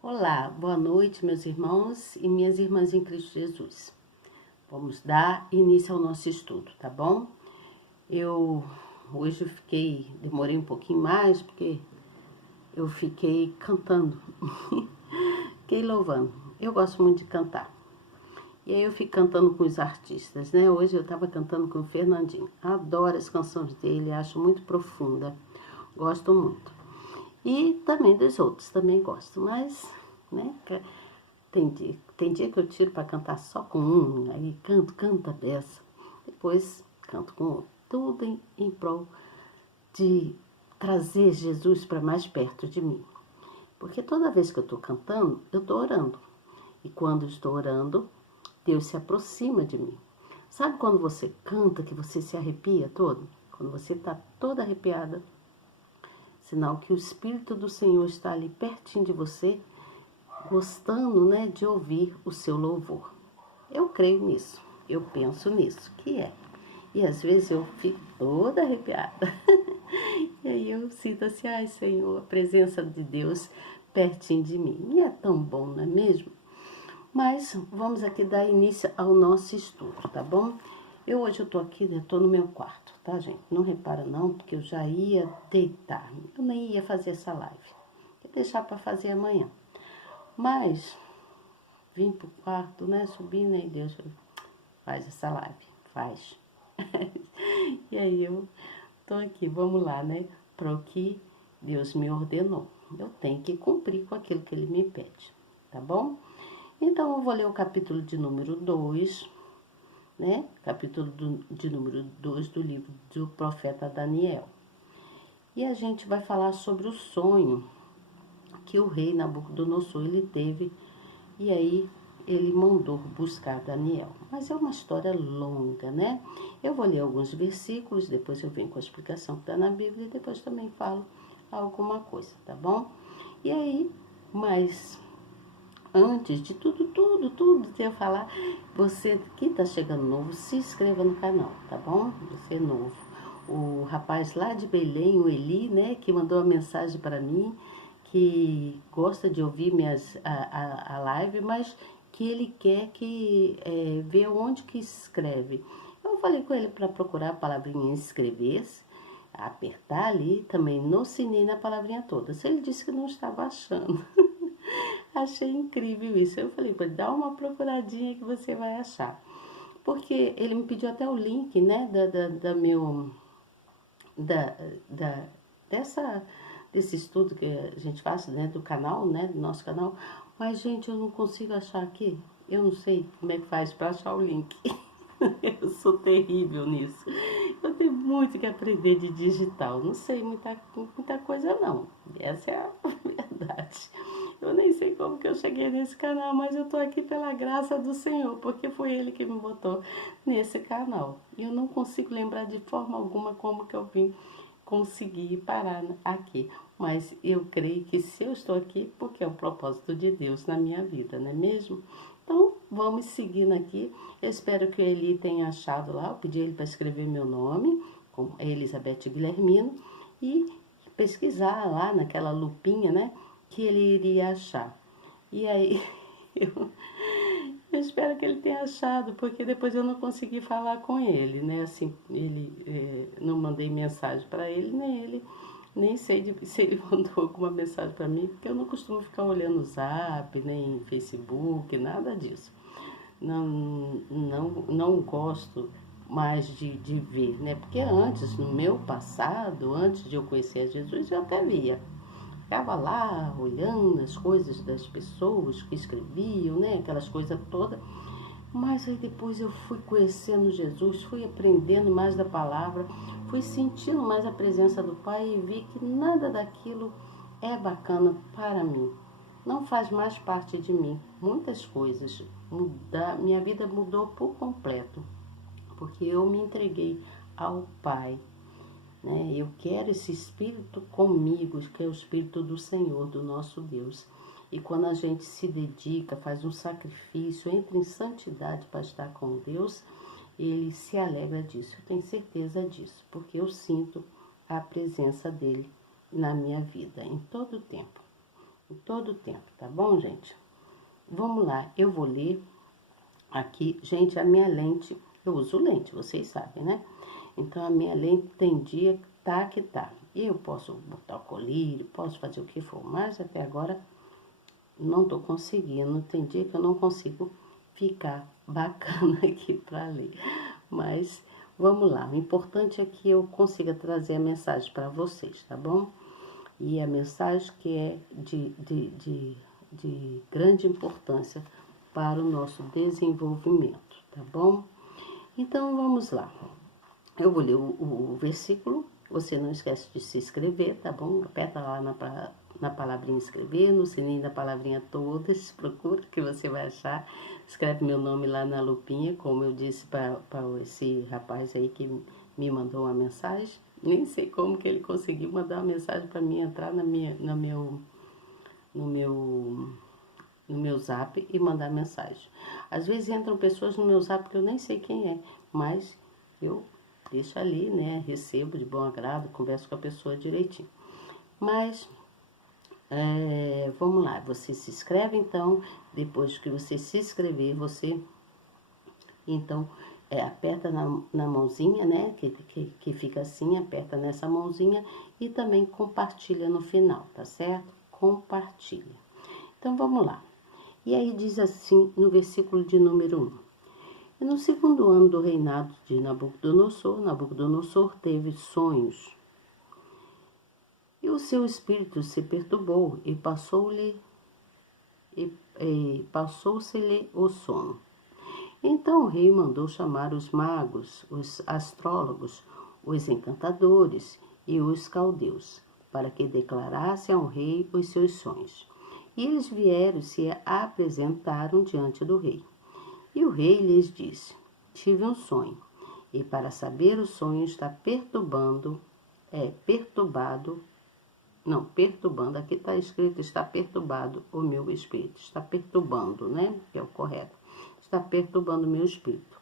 Olá, boa noite, meus irmãos e minhas irmãs em Cristo Jesus. Vamos dar início ao nosso estudo, tá bom? Hoje demorei um pouquinho mais, porque eu fiquei cantando, fiquei louvando. Eu gosto muito de cantar. E aí eu fico cantando com os artistas, né? Hoje eu estava cantando com o Fernandinho. Adoro as canções dele, acho muito profunda. Gosto muito. E também dos outros, também gosto, mas, né? Tem dia que eu tiro para cantar só com um, aí canto a beça. Depois canto com outro. Tudo em prol de trazer Jesus para mais perto de mim. Porque toda vez que eu estou cantando, eu estou orando. E quando eu estou orando, Deus se aproxima de mim. Sabe quando você canta que você se arrepia todo? Quando você está toda arrepiada, sinal que o Espírito do Senhor está ali pertinho de você, gostando, né, de ouvir o seu louvor. Eu creio nisso, eu penso nisso, que é. E às vezes eu fico toda arrepiada. E aí eu sinto assim, ai Senhor, a presença de Deus pertinho de mim. E é tão bom, não é mesmo? Mas vamos aqui dar início ao nosso estudo, tá bom? Hoje eu tô aqui, né, tô no meu quarto, tá, gente? Não repara não, porque eu já ia deitar. Eu nem ia fazer essa live. Ia deixar para fazer amanhã. Mas vim pro quarto, né, subi, né, e Deus faz essa live, faz. E aí eu tô aqui, vamos lá, né, para o que Deus me ordenou. Eu tenho que cumprir com aquilo que Ele me pede, tá bom? Então eu vou ler o capítulo de número 2, né, de número 2 do livro do profeta Daniel. E a gente vai falar sobre o sonho que o rei Nabucodonosor ele teve, e aí ele mandou buscar Daniel. Mas é uma história longa, né? Eu vou ler alguns versículos, depois eu venho com a explicação que está na Bíblia e depois também falo alguma coisa, tá bom? E aí, mas antes de tudo que eu falar, você que está chegando novo, se inscreva no canal, tá bom? Você é novo. O rapaz lá de Belém, o Eli, né, que mandou uma mensagem para mim, que gosta de ouvir a live, mas que ele quer ver onde que se inscreve. Eu falei com ele para procurar a palavrinha inscrever-se, apertar ali também no sininho na palavrinha toda. Se ele disse que não estava achando. Achei incrível isso. Eu falei, dá uma procuradinha que você vai achar. Porque ele me pediu até o link, né, da, da, dessa, desse estudo que a gente faz, né, do canal, né, do nosso canal. Mas, gente, eu não consigo achar aqui. Eu não sei como é que faz para achar o link. Eu sou terrível nisso. Eu tenho muito que aprender de digital. Não sei muita coisa, não. Essa é a verdade. Eu nem sei como que eu cheguei nesse canal, mas eu tô aqui pela graça do Senhor, porque foi Ele que me botou nesse canal. E eu não consigo lembrar de forma alguma como que eu vim conseguir parar aqui. Mas eu creio que se eu estou aqui, porque é o propósito de Deus na minha vida, não é mesmo? Então, vamos seguindo aqui. Eu espero que ele tenha achado lá. Eu pedi ele para escrever meu nome, como Elizabeth Guilhermino, e pesquisar lá naquela lupinha, né? Que ele iria achar. E aí, eu espero que ele tenha achado, porque depois eu não consegui falar com ele, né? Assim, não mandei mensagem para ele, nem ele, nem sei se ele mandou alguma mensagem para mim, porque eu não costumo ficar olhando o Zap, nem Facebook, nada disso. Não gosto mais de ver, né? Porque antes, no meu passado, antes de eu conhecer Jesus, eu até via. Ficava lá olhando as coisas das pessoas que escreviam, né? Aquelas coisas todas. Mas aí depois eu fui conhecendo Jesus, fui aprendendo mais da palavra, fui sentindo mais a presença do Pai e vi que nada daquilo é bacana para mim. Não faz mais parte de mim. Muitas coisas. Minha vida mudou por completo, porque eu me entreguei ao Pai, né? Eu quero esse Espírito comigo, que é o Espírito do Senhor, do nosso Deus. E quando a gente se dedica, faz um sacrifício, entra em santidade para estar com Deus, Ele se alegra disso. Eu tenho certeza disso, porque eu sinto a presença dEle na minha vida, em todo o tempo. em todo o tempo, tá bom, gente? Vamos lá, eu vou ler aqui, gente, a minha lente, eu uso lente, vocês sabem, né? Então, a minha lente tem dia que tá. Eu posso botar o colírio, posso fazer o que for, mas até agora não tô conseguindo. Tem dia que eu não consigo ficar bacana aqui para ler. Mas vamos lá, o importante é que eu consiga trazer a mensagem para vocês, tá bom? E a mensagem que é de grande importância para o nosso desenvolvimento, tá bom? Então vamos lá. Eu vou ler o versículo, você não esquece de se inscrever, tá bom? Aperta lá na palavrinha inscrever, no sininho da palavrinha todas, procura que você vai achar. Escreve meu nome lá na lupinha, como eu disse para esse rapaz aí que me mandou uma mensagem. Nem sei como que ele conseguiu mandar uma mensagem para mim entrar no meu zap e mandar mensagem. Às vezes entram pessoas no meu zap que eu nem sei quem é, mas eu deixo ali, né? Recebo de bom agrado, converso com a pessoa direitinho. Mas, vamos lá, você se inscreve então, depois que você se inscrever, você, então, aperta na mãozinha, né? Que fica assim, aperta nessa mãozinha e também compartilha no final, tá certo? Compartilha. Então, vamos lá. E aí diz assim, no versículo de número 1. E no segundo ano do reinado de Nabucodonosor teve sonhos. E o seu espírito se perturbou e passou-se-lhe o sono. Então o rei mandou chamar os magos, os astrólogos, os encantadores e os caldeus, para que declarassem ao rei os seus sonhos. E eles vieram e se apresentaram diante do rei. E o rei lhes disse: tive um sonho, e para saber o sonho está perturbando, aqui está escrito, está perturbado o meu espírito, está perturbando, né, que é o correto, está perturbando o meu espírito.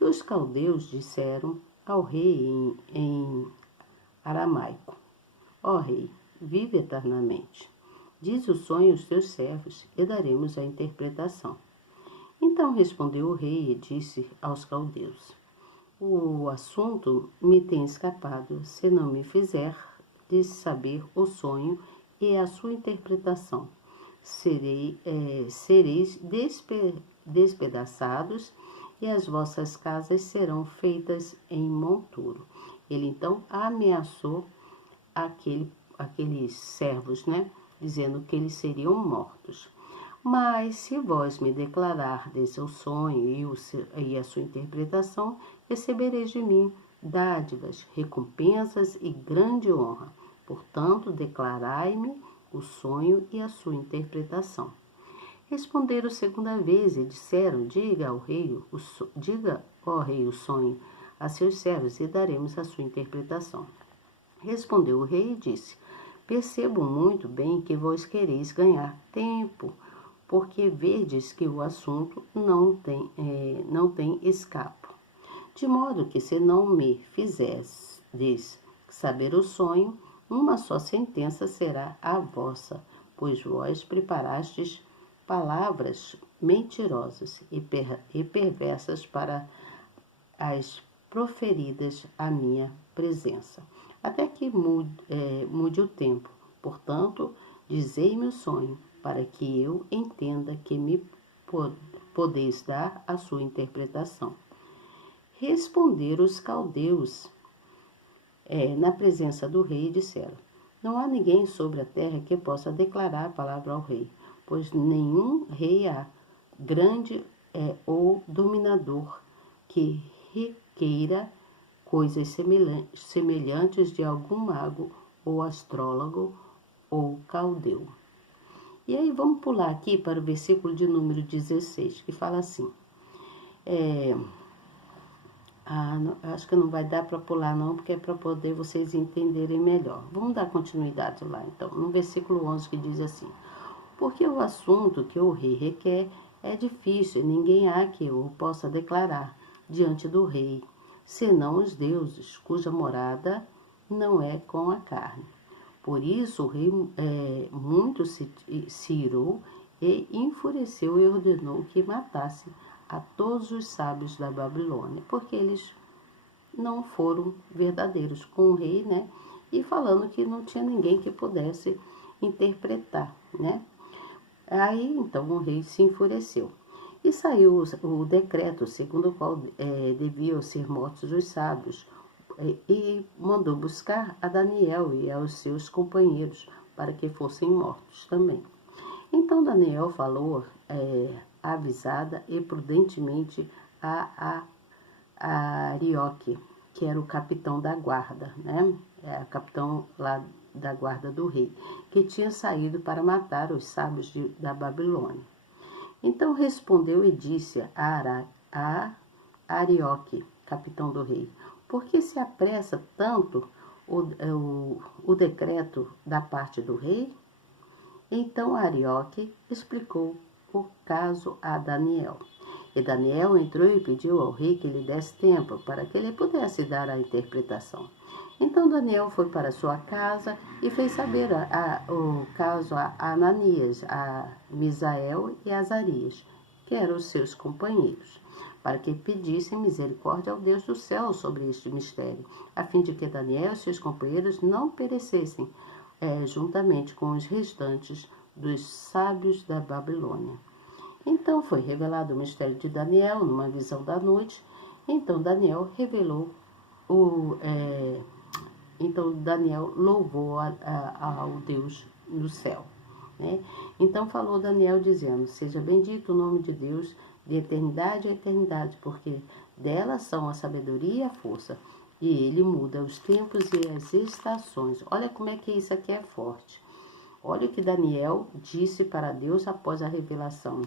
E os caldeus disseram ao rei em aramaico: ó rei, vive eternamente, diz o sonho aos teus servos, e daremos a interpretação. Então respondeu o rei e disse aos caldeus: o assunto me tem escapado, se não me fizer de saber o sonho e a sua interpretação. Sereis despedaçados e as vossas casas serão feitas em monturo. Ele então ameaçou aqueles servos, né, dizendo que eles seriam mortos. Mas se vós me declarardes o sonho e a sua interpretação, recebereis de mim dádivas, recompensas e grande honra. Portanto, declarai-me o sonho e a sua interpretação. Responderam segunda vez e disseram: diga, ó rei, o sonho a seus servos e daremos a sua interpretação. Respondeu o rei e disse: percebo muito bem que vós quereis ganhar tempo, porque vedes que o assunto não tem escapo. De modo que, se não me fizerdes saber o sonho, uma só sentença será a vossa, pois vós preparastes palavras mentirosas e perversas para as proferidas à minha presença, até que mude o tempo. Portanto, dizei-me o sonho, para que eu entenda que me podeis dar a sua interpretação. Responderam os caldeus na presença do rei e disseram: não há ninguém sobre a terra que possa declarar a palavra ao rei, pois nenhum rei há, grande ou dominador, que requeira coisas semelhantes de algum mago ou astrólogo ou caldeu. E aí vamos pular aqui para o versículo de número 16, que fala assim. Acho que não vai dar para pular não, porque é para poder vocês entenderem melhor. Vamos dar continuidade lá, então, no versículo 11, que diz assim: porque o assunto que o rei requer é difícil, e ninguém há que o possa declarar diante do rei, senão os deuses, cuja morada não é com a carne. Por isso o rei muito se irou e enfureceu e ordenou que matasse a todos os sábios da Babilônia, porque eles não foram verdadeiros com o rei, né? E falando que não tinha ninguém que pudesse interpretar, né? Aí, então, o rei se enfureceu. E saiu o decreto segundo o qual deviam ser mortos os sábios, e mandou buscar a Daniel e aos seus companheiros para que fossem mortos também. Então Daniel falou avisada e prudentemente a Arioque, que era o capitão da guarda, né? O capitão lá da guarda do rei, que tinha saído para matar os sábios da Babilônia. Então respondeu e disse a Arioque, capitão do rei: por que se apressa tanto o decreto da parte do rei? Então Arioque explicou o caso a Daniel. E Daniel entrou e pediu ao rei que lhe desse tempo para que ele pudesse dar a interpretação. Então Daniel foi para sua casa e fez saber o caso a Ananias, a Misael e a Azarias, que eram os seus companheiros, para que pedissem misericórdia ao Deus do céu sobre este mistério, a fim de que Daniel e seus companheiros não perecessem juntamente com os restantes dos sábios da Babilônia. Então foi revelado o mistério de Daniel numa visão da noite. Então Daniel louvou ao Deus no céu, né? Então falou Daniel dizendo: seja bendito o nome de Deus de eternidade a eternidade, porque dela são a sabedoria e a força, e ele muda os tempos e as estações. Olha como é que isso aqui é forte. Olha o que Daniel disse para Deus após a revelação: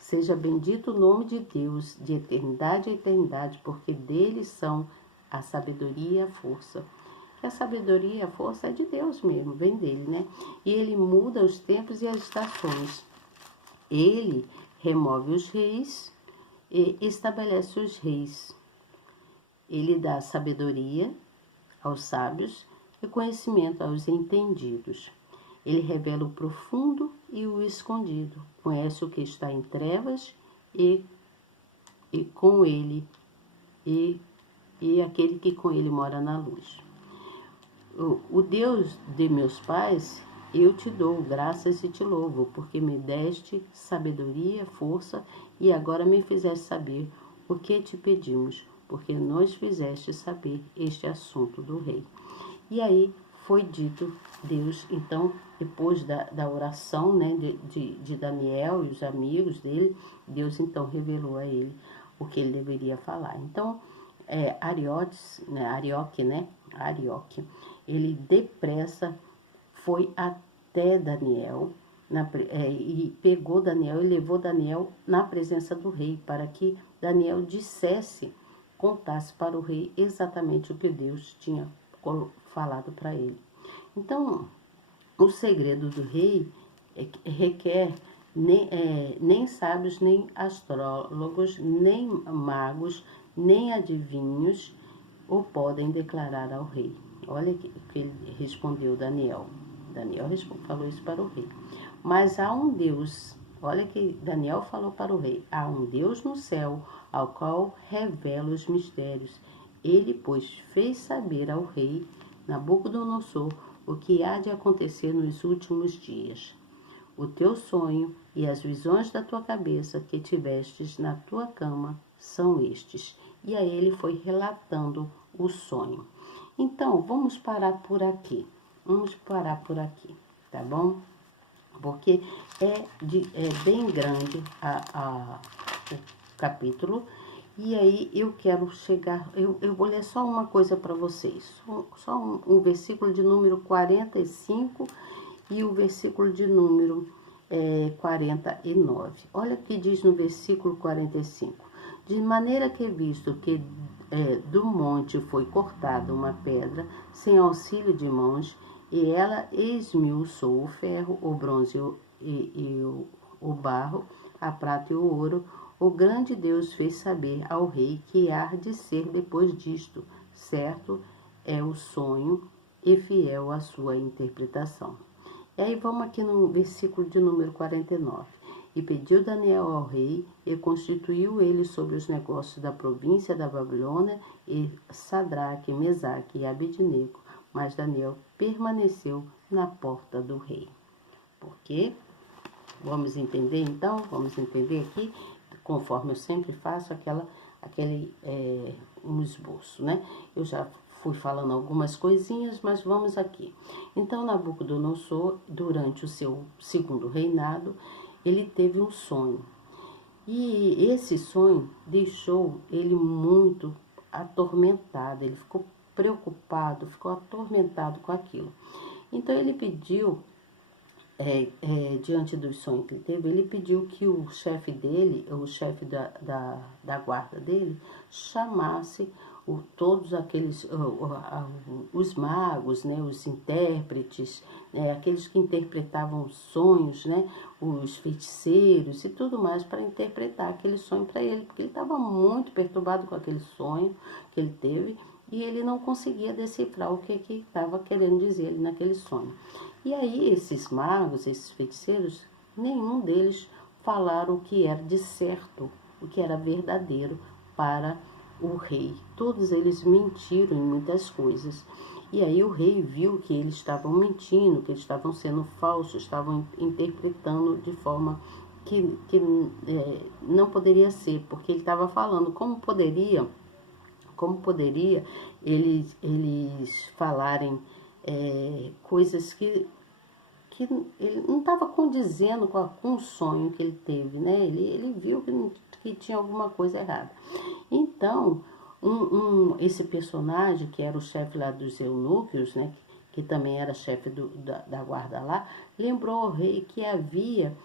seja bendito o nome de Deus de eternidade a eternidade, porque dele são a sabedoria e a força. E a sabedoria e a força é de Deus mesmo, vem dele, né? E ele muda os tempos e as estações. Ele remove os reis e estabelece os reis. Ele dá sabedoria aos sábios e conhecimento aos entendidos. Ele revela o profundo e o escondido. Conhece o que está em trevas e com ele e aquele que com ele mora na luz. O Deus de meus pais, eu te dou graças e te louvo, porque me deste sabedoria, força, e agora me fizeste saber o que te pedimos, porque nos fizeste saber este assunto do rei. E aí foi dito, Deus, então, depois da oração, né, de Daniel e os amigos dele, Deus então revelou a ele o que ele deveria falar. Então, Arioque, ele depressa foi até Daniel e pegou Daniel e levou Daniel na presença do rei, para que Daniel contasse para o rei exatamente o que Deus tinha falado para ele. Então, o segredo do rei requer nem sábios, nem astrólogos, nem magos, nem adivinhos o podem declarar ao rei. Olha o que ele respondeu Daniel. Daniel falou isso para o rei. Mas há um Deus, olha que Daniel falou para o rei: há um Deus no céu, ao qual revela os mistérios. Ele, pois, fez saber ao rei Nabucodonosor o que há de acontecer nos últimos dias. O teu sonho e as visões da tua cabeça que tivestes na tua cama são estes. E aí ele foi relatando o sonho. Então, vamos parar por aqui. Tá bom? Porque é bem grande o capítulo. E aí eu quero chegar, eu vou ler só uma coisa para vocês. Só um versículo de número 45 e o versículo de número 49. Olha o que diz no versículo 45. De maneira que, visto que do monte foi cortada uma pedra, sem auxílio de mãos, e ela esmiuçou o ferro, o bronze e o barro, a prata e o ouro, o grande Deus fez saber ao rei que há de ser depois disto. Certo é o sonho e fiel à sua interpretação. E aí vamos aqui no versículo de número 49. E pediu Daniel ao rei, e constituiu ele sobre os negócios da província da Babilônia, e Sadraque, Mesaque e Abednego. Mas Daniel permaneceu na porta do rei. Por quê? Vamos entender então? Vamos entender aqui, conforme eu sempre faço, um esboço, né? Eu já fui falando algumas coisinhas, mas vamos aqui. Então, Nabucodonosor, durante o seu segundo reinado, ele teve um sonho. E esse sonho deixou ele muito atormentado, ele ficou preocupado, ficou atormentado com aquilo. Então, ele pediu, diante do sonho que ele teve, ele pediu que o chefe dele, o chefe da guarda dele, chamasse todos aqueles, os magos, né, os intérpretes, aqueles que interpretavam os sonhos, né, os feiticeiros e tudo mais, para interpretar aquele sonho para ele, porque ele estava muito perturbado com aquele sonho que ele teve e ele não conseguia decifrar o que estava querendo dizer ele naquele sonho. E aí esses magos, esses feiticeiros, nenhum deles falaram o que era de certo, o que era verdadeiro para o rei. Todos eles mentiram em muitas coisas. E aí o rei viu que eles estavam mentindo, que eles estavam sendo falsos, estavam interpretando de forma que não poderia ser, porque ele estava falando como poderia eles falarem coisas que ele não estava condizendo com o sonho que ele teve, né? Ele viu que tinha alguma coisa errada. Então, esse personagem, que era o chefe lá dos eunucos, né? Que também era chefe da guarda lá, lembrou ao rei que havia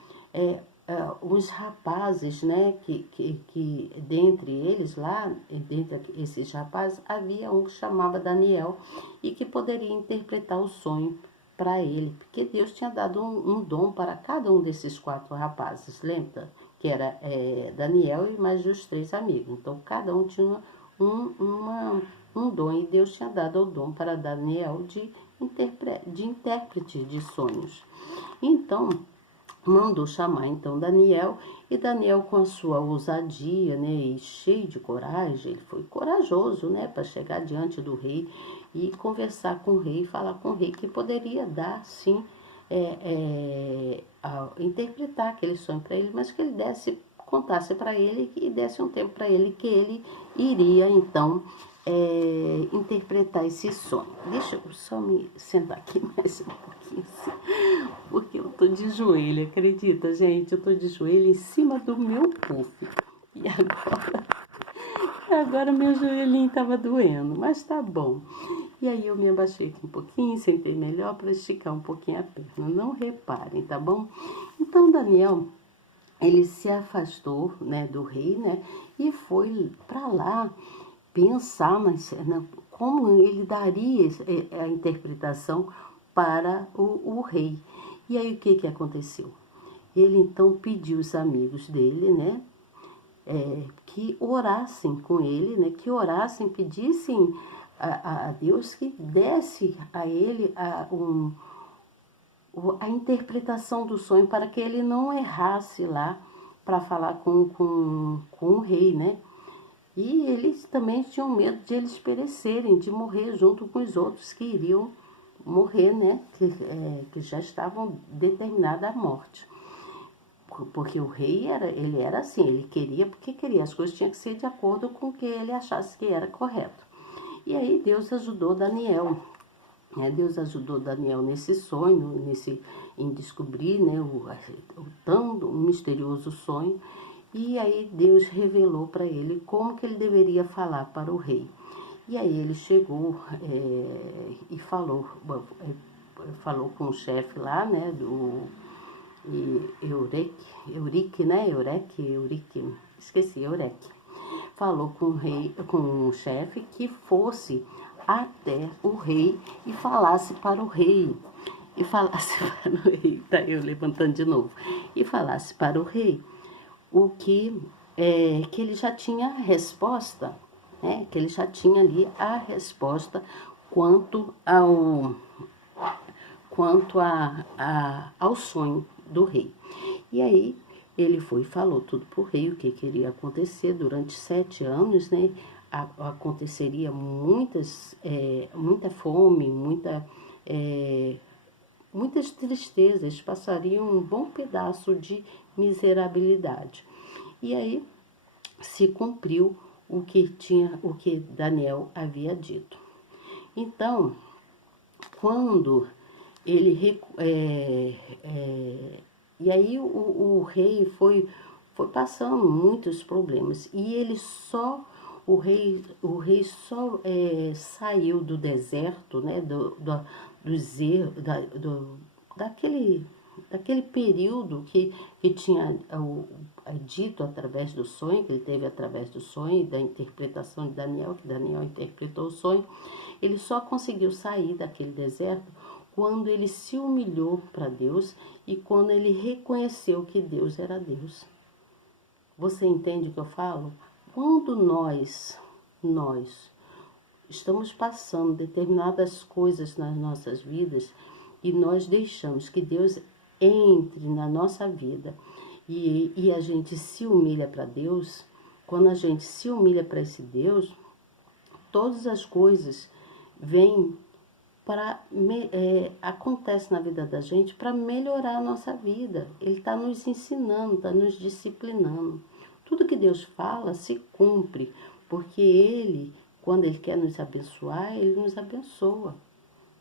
uns rapazes, né? Que dentre eles lá, dentre esses rapazes, havia um que chamava Daniel e que poderia interpretar o sonho para ele, porque Deus tinha dado um dom para cada um desses 4 rapazes, lembra? Que era Daniel e mais os 3 amigos. Então, cada um tinha um dom, e Deus tinha dado o dom para Daniel de intérprete de sonhos. Então, mandou chamar então Daniel, e Daniel, com a sua ousadia, né, e cheio de coragem, ele foi corajoso, né, para chegar diante do rei e conversar com o rei, falar com o rei que poderia dar, sim, interpretar aquele sonho para ele, mas que ele contasse para ele e desse um tempo para ele, que ele iria então interpretar esse sonho. Deixa eu só me sentar aqui mais um pouquinho, assim, porque eu tô de joelho, acredita, gente? Eu tô de joelho em cima do meu puff. E agora meu joelhinho tava doendo, mas tá bom. E aí eu me abaixei aqui um pouquinho, sentei melhor para esticar um pouquinho a perna. Não reparem, tá bom? Então Daniel, ele se afastou, né, do rei, né, e foi para lá pensar como ele daria a interpretação para o rei. E aí o que aconteceu? Ele então pediu os amigos dele, né, que orassem com ele, né, que orassem, pedissem a Deus que desse a ele a interpretação do sonho, para que ele não errasse lá para falar com o rei, né? E eles também tinham medo de eles perecerem, de morrer junto com os outros que iriam morrer, né? Que já estavam determinados à morte. Porque o rei ele era assim, ele queria, porque queria, as coisas tinham que ser de acordo com o que ele achasse que era correto. E aí Deus ajudou Daniel. Deus ajudou Daniel nesse sonho, em descobrir, né, o tão misterioso sonho. E aí Deus revelou para ele como que ele deveria falar para o rei. E aí ele chegou e falou com o chefe lá, né, Eurique. Falou com o rei, com o chefe, que fosse até o rei e falasse para o rei. Tá eu levantando de novo. E falasse para o rei o que ele já tinha a resposta, né? Que ele já tinha ali a resposta quanto ao sonho do rei. E aí ele foi e falou tudo para o rei, o que queria acontecer durante 7 anos, né? Aconteceria muita fome, muitas tristezas, passariam um bom pedaço de miserabilidade. E aí se cumpriu o que Daniel havia dito. Então, quando ele e aí o rei foi passando muitos problemas e o rei só saiu do deserto, né, daquele período que tinha dito através do sonho, que ele teve através do sonho, da interpretação de Daniel, que Daniel interpretou o sonho. Ele só conseguiu sair daquele deserto quando ele se humilhou para Deus e quando ele reconheceu que Deus era Deus. Você entende o que eu falo? Quando nós estamos passando determinadas coisas nas nossas vidas e nós deixamos que Deus entre na nossa vida e a gente se humilha para Deus, quando a gente se humilha para esse Deus, todas as coisas vêm acontece na vida da gente para melhorar a nossa vida. Ele está nos ensinando, está nos disciplinando. Tudo que Deus fala se cumpre, porque Ele, quando Ele quer nos abençoar, Ele nos abençoa.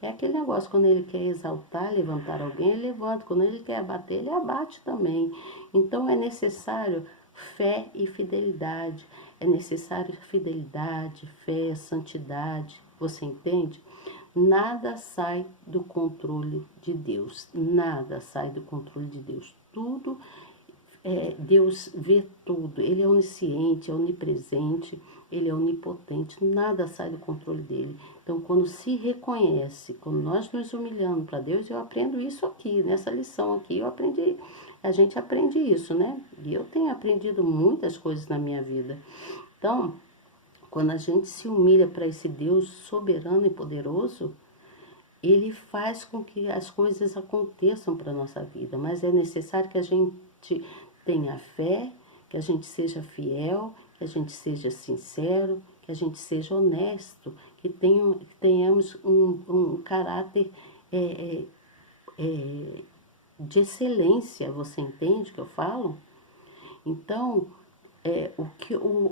É aquele negócio, quando Ele quer exaltar, levantar alguém, Ele levanta. Quando Ele quer abater, Ele abate também. Então é necessário fé e fidelidade. É necessário fidelidade, fé, santidade. Você entende? Nada sai do controle de Deus. Nada sai do controle de Deus. Tudo, Deus vê tudo. Ele é onisciente, é onipresente, Ele é onipotente. Nada sai do controle dele. Então, quando se reconhece, quando nós nos humilhamos para Deus, eu aprendo isso aqui, nessa lição aqui, a gente aprende isso, né? E eu tenho aprendido muitas coisas na minha vida. Então, quando a gente se humilha para esse Deus soberano e poderoso, Ele faz com que as coisas aconteçam para a nossa vida. Mas é necessário que a gente tenha fé, que a gente seja fiel, que a gente seja sincero, que a gente seja honesto, que tenhamos um caráter de excelência. Você entende o que eu falo? Então,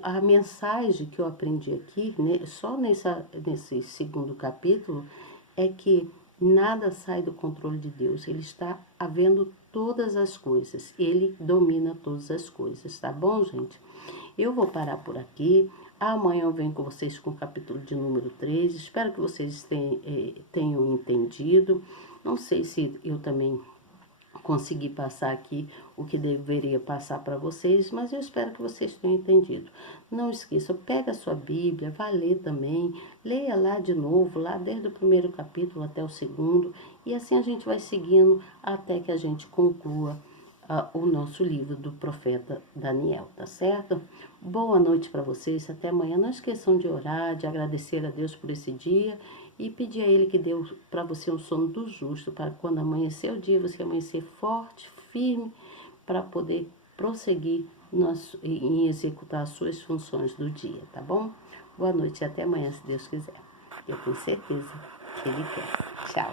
a mensagem que eu aprendi aqui, né, só nesse segundo capítulo, é que nada sai do controle de Deus. Ele está havendo todas as coisas. Ele domina todas as coisas, tá bom, gente? Eu vou parar por aqui. Amanhã eu venho com vocês com o capítulo de número 3. Espero que vocês tenham entendido. Não sei se eu também consegui passar aqui o que deveria passar para vocês, mas eu espero que vocês tenham entendido. Não esqueça, pega a sua Bíblia, vá ler também, leia lá de novo, lá desde o primeiro capítulo até o segundo, e assim a gente vai seguindo até que a gente conclua o nosso livro do profeta Daniel, tá certo? Boa noite para vocês, até amanhã. Não esqueçam de orar, de agradecer a Deus por esse dia e pedir a Ele que dê para você um sono do justo, para quando amanhecer o dia, você amanhecer forte, firme, para poder prosseguir em executar as suas funções do dia, tá bom? Boa noite e até amanhã, se Deus quiser. Eu tenho certeza que Ele quer. Tchau.